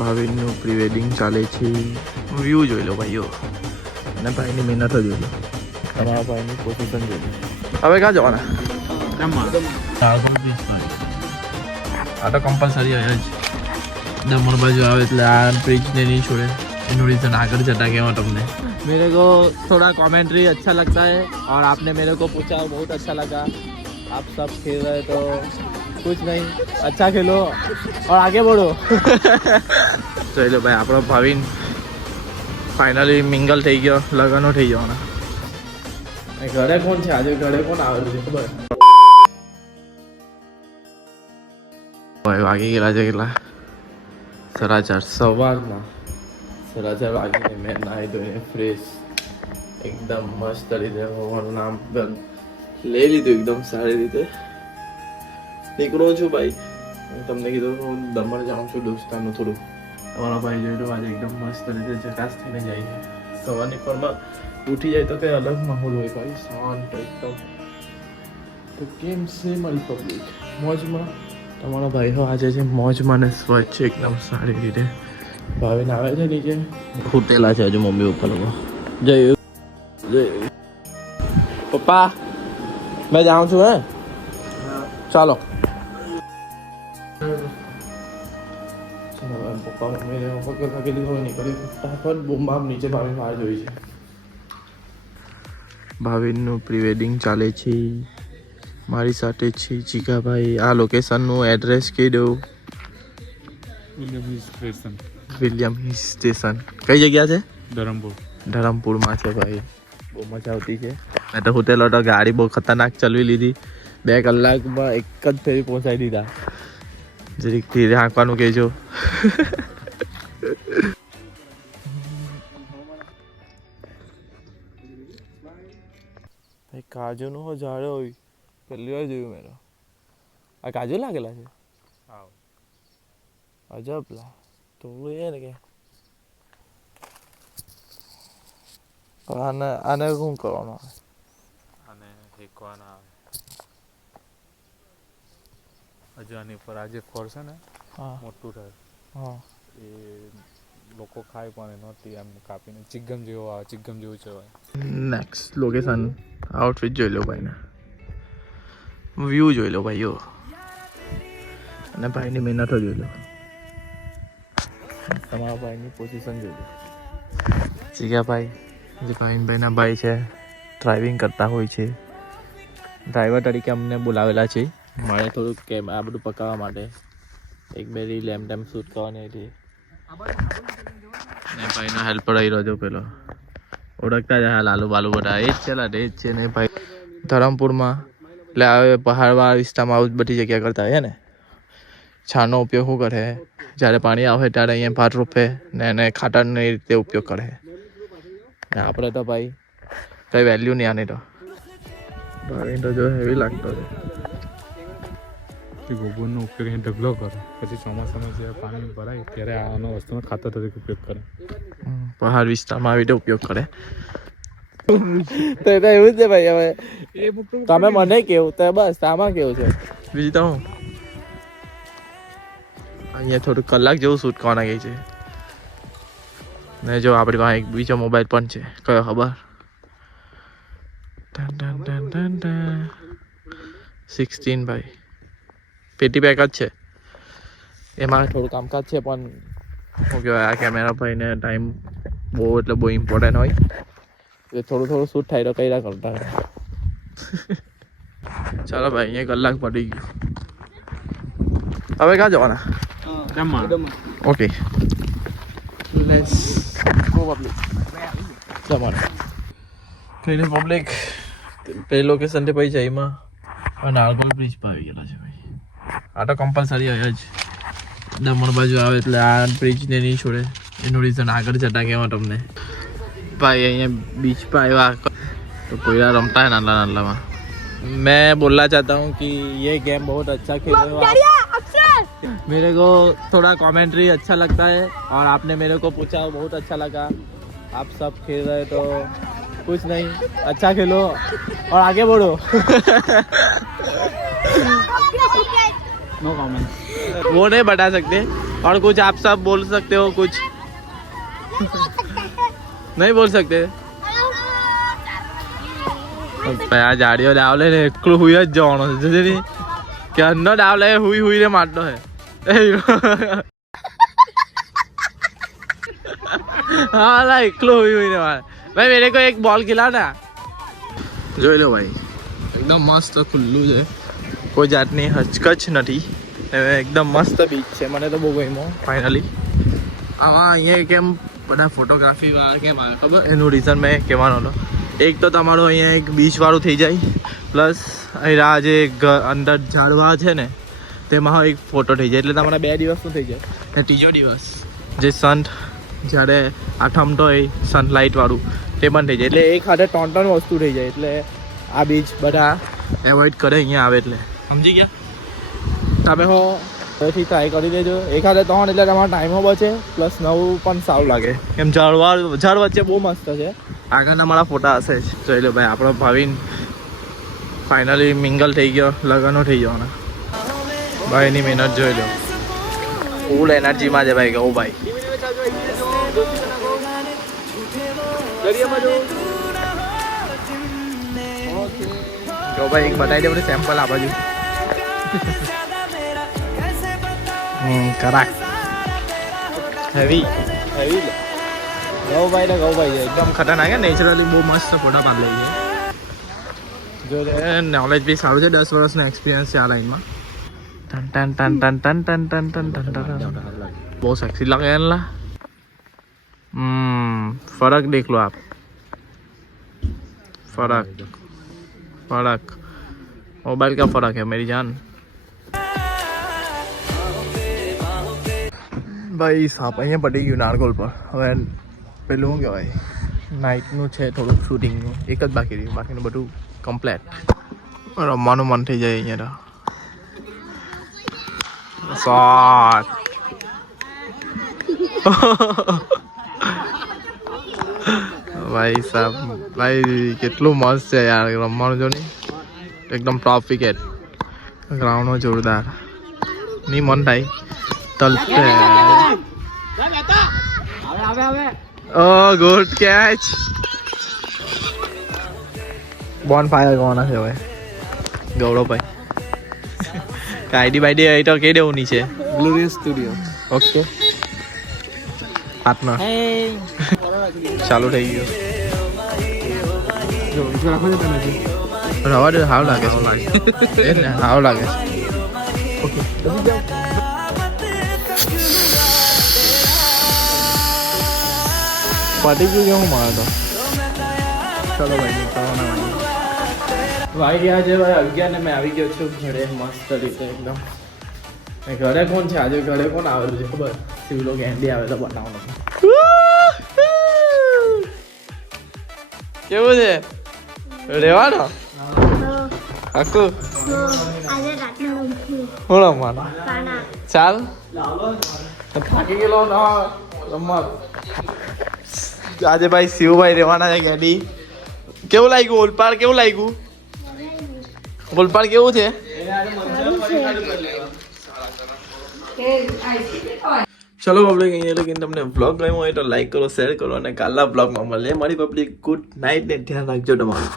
ભાવિનનું pre wedding ચાલે છે. View જોઈ લો ભાઈઓ અને ભાઈની મહેનત જોઈ લો. તમારા ભાઈની પોઝિશન જોઈ લો. હવે ક્યાં જવાના? આ તો કમ્પલસરી હોય જ. દમણ બાજુ આવે એટલે આ બ્રિજને નહીં છોડે. એનું રીઝન આગળ જતા કહેવા તમને. मेरे को थोड़ा कमेंट्री अच्छा लगता है और आपने मेरे को पूछा बहुत अच्छा लगा. आप सब खेल रहे तो कुछ नहीं, अच्छा खेलो और आगे बढ़ो. चलो भाई આપણો ભાવિન ફાઇનલી મિંગલ થઈ ગયો, લગનો થઈ જવાના. ઘરે કોણ છે આજે? ઘરે કોણ આવેલું છે ખબર? ભાઈ વાગી ગયેલા છે કેટલા? 4:30 સવારના 4:30 વાગીને મેં નાહી ધોઈને ફ્રેશ એકદમ મસ્ત રીતે ભગવાનનું નામ લઈ લીધું એકદમ સારી રીતે. નીકળો છું ભાઈ. હું તમને કીધું હું દમણ જાઉં છું દોસ્તારનું થોડું. તમારા ભાઈ જોયું આજે એકદમ મસ્ત રીતે ચકાસ થઈને જાય છે. સવારની પરમાં ઉઠી જાય તો કંઈ અલગ માહોલ હોય ભાઈ, શાંત એકદમ. તો કેમ છે મારી પબ્લિક? મોજમાં? તમારો ભાઈ હો આજે છે મોજમાં ને સ્વચ્છ એકદમ સારી રીતે. ભાવિન આવે છે નીચે, ફૂટેલા છે હજુ મમ્મી પપ્પા લોકો. જય જય પપ્પા, મેં જાઉં છું. હે ચાલો. પપ્પા મમ્મીને પકડ કાઢી હોય નીકળી ફટાફટ બૂમ નીચે ભાવિન બહાર જોઈ છે. ભાવિનનું પ્રી વેડિંગ ચાલે છે. મારી સાથે છે જીગાભાઈ. આ લોકેશનનું એડ્રેસ કહી દઉં. William hill station. કઈ જગ્યા છે? ધરમપુરમાં છે ભાઈ. બહુ મજા આવતી છે. મેં તો હોટેલ તો ગાડી બહુ ખતરનાક ચલાવી લીધી. 2 કલાકમાં એક જ ફેરી પહોંચાડી દીધા. જરીક ધીરે હાંકવાનું કહેજો. ભાઈ કાજુનું હો ઝાડ હોય પહેલી વાર જોયું મેં. આ કાજુ લાગેલા છે? અજબ લા. તો એ ને કે આને શું કરવાનું આવે? આને શેકવાના આવે. હજુ આની ઉપર આ જે ફળ છે ને મોટું થાય. હા, એ લોકો ખાય પણ નહોતી આમ કાપીને ચિગમ જેવો આવે, ચિગમ જેવું છે. Next location. આઉટફિટ જોઈ લો ભાઈને, વ્યૂ જોઈ લો ભાઈઓ અને ભાઈની મહેનત જોઈ લો. તમારા ભાઈની પોઝિશન જોઈ લો. જીગાભાઈ જે ભાઈના ભાઈ છે, ડ્રાઇવિંગ કરતા હોય છે. ડ્રાઈવર તરીકે અમને બોલાવેલા છે. મારે થોડુંક કેમ આ બધું પકાવવા માટે 1-2 રીલ એમ ટેમ શૂટ કરવાની હતી. ને ભાઈનો હેલ્પર આવી રહ્યો પેલો ઓળખતા જ હા, લાલુ બાલુ બધા એ જ છે. એ જ છે ને ભાઈ ધરમપુરમાં. એટલે હવે પહાડવાળા વિસ્તારમાં આવું જ બધી જગ્યા કરતા હોય ને. છાણનો ઉપયોગ શું કરે? જ્યારે પાણી આવે ત્યારે અહીંયા ભાત રોપે ને એને ખાતરની રીતે ઉપયોગ કરે. ને આપણે તો ભાઈ કંઈ વેલ્યુ નહીં આની તો. ભાઈ તો જો હેવી લાગતો છે. ગોબરનો ઉપયોગ અહીં ઢગલો કરે, પછી ચોમાસામાં જ્યારે પાણી ભરાય ત્યારે આનો વસ્તુનો ખાતર તરીકે ઉપયોગ કરે. પહાડ વિસ્તારમાં આવી રીતે ઉપયોગ કરે. તો એવું જ છે ભાઈ. હવે તમે મને કેવું તો બસ આમાં કેવું છે બીજું તો હું. અહીંયા થોડું કલાક જેવું શૂટ કરવાના ગઈ છે. ને જો આપણી પાસે એક બીજો મોબાઈલ પણ છે. કયો ખબર? 16 ભાઈ. પેટી પેક જ છે. એમાં થોડું કામકાજ છે પણ શું કહેવાય, આ કેમેરા ભાઈને ટાઈમ બહુ એટલે બહુ ઇમ્પોર્ટન્ટ હોય. એટલે થોડું શૂટ થાય તો કર્યા કરતા. ચાલો ભાઈ, અહીંયા કલાક પડી ગયું. હવે ક્યાં જવાના? Okay let's go public. જવાના કઈને પબ્લિક પેલી લોકેશનથી પછી જઈમાં આ નારગોલ બ્રિજ પર આવી ગયેલા છે ભાઈ. આ તો કમ્પલસરી હોય જ. દમણ બાજુ આવે એટલે આ બ્રિજને નહીં છોડે. એનું રીઝન આગળ જતા કહેવા તમને. भाई यहाँ बीच पे आया तो कोई रमता है नाला नाला में. मैं बोलना चाहता हूँ कि ये गेम बहुत अच्छा खेल रहे हो आप. मेरे को थोड़ा कमेंट्री अच्छा लगता है और आपने मेरे को पूछा बहुत अच्छा लगा. आप सब खेल रहे तो कुछ नहीं, अच्छा खेलो और आगे बढ़ो. नो कमेंट वो नहीं बता सकते. और कुछ आप सब बोल सकते हो कुछ नहीं बोल सकते આ જાડીઓ ડાવ લે ને એકલું હુઈ જ જવાનો છે જોજે કે અન્નો ડાવ લે હુઈ હુઈ ને મારતો હે हाँ ला એકલો હુઈ હુઈ ને માર ભાઈ મેરે को एक बॉल खिला ना જોઈ લો ભાઈ એકદમ મસ્ત ખુલ્લું છે કોઈ જાતની હચકચ નથી એકદમ મસ્ત બીચ છે મને તો બહુ ગમ્યો ફાઇનલી આમાં અહીંયા કેમ બધા ફોટોગ્રાફી વાળા કેમ આવે ખબર એનું રીઝન મેં કહેવાનો હતો એક તો તમારું અહીંયા એક બીચ વાળું થઈ જાય પ્લસ અહીંયા જે અંદર ઝાડવા છે ને તેમાં એક ફોટો થઈ જાય એટલે તમારા 2 દિવસનું થઈ જાય અને ત્રીજો દિવસ જે સન જ્યારે આઠમતો હોય સનલાઇટ વાળું તે પણ થઈ જાય એટલે એક હાથે 3 વસ્તુ થઈ જાય એટલે આ બીચ બધા એવોઇડ કરે અહીંયા આવે એટલે સમજી ગયા તમે હો તેથી ટ્રાય કરી દેજો એક હાથે 3 એટલે તમારો ટાઈમો બચે પ્લસ નવું પણ સારું લાગે એમ ઝાડ વચ્ચે બહુ મસ્ત છે આગળના મારા ફોટા હશે જ જોઈ લો ભાઈ આપણો ભાવિન ફાઇનલી મિંગલ થઈ ગયો લગ્નો થઈ જવાના ભાઈની મહેનત જોઈ લો ફૂલ એનર્જીમાં છે ભાઈ કહું ભાઈ જો ભાઈ એક બતાવી દે મને સેમ્પલ આ બાજુ કરાક હેવી ગૌભાઈ ને ગૌભાઈ છે એકદમ ખતરનાક છે નેચરલી બહુ મસ્ત ફોટા પાડી લઈએ જો નોલેજ બી સારું છે 10 વર્ષનો એક્સપિરિયન્સ છે આ લાઈનમાં ton ton ton ton ton ton ton ton ton ton બહુ સેક્સી लगे है ना फर्क देख लो आप फर्क मोबाइल का फर्क है मेरी जान ભાઈ સાપ અહીંયા પડી ગયું નારગોલ પર હવે પેલું શું કહેવાય નાઇટનું છે થોડુંક શૂટિંગનું એક જ બાકી રહ્યું બાકીનું બધું કમ્પ્લેટ રમવાનું મન થઈ જાય અહીંયા શોટ ભાઈ સાહેબ ભાઈ કેટલું મસ્ત છે યાર રમવાનું જો નહીં એકદમ ટોપ વિકેટ ગ્રાઉન્ડનો જોરદાર નહીં મન થાય તલપે Oh, good catch. Bonfire કોના છે ભાઈ ગૌરવભાઈ આઈડી બાઈડી એ તો કહી દેવું નીચે ગ્લોરિયસ સ્ટુડિયો ઓકે પાર્ટનર ચાલુ થઈ ગયું રવા દે હાવ લાગે છે એ ને હાવ લાગે છે ઓકે પાટી ગયું હું મારે તો ચલો ભાઈ ભાઈ ગયા છે ભાઈ 11 ને મેં આવી ગયો છું ઘરે મસ્ત રીતે એકદમ ઘરે કોણ છે આજે ઘરે કોણ આવેલું છે ખબર શિવલો કેન્ડી આવેલો બનાવવાનો કેવું છે રેવાનો આખું હું રમવાનો ચાલ થાકી ગયેલો ના રમવા આજે ભાઈ શિવભાઈ રહેવાના છે કેડી કેવું લાગ્યું ઓલપાડ કેવું લાગ્યું ઓલપાડ કેવું છે ચલો પબ્લિક અહીંયા લગીને તમને વ્લોગ ગમ્યો હોય તો લાઈક કરો શેર કરો અને કાલના વ્લોગમાં મળીએ મારી પબ્લિક ગુડ નાઇટ ને ધ્યાન રાખજો તમારું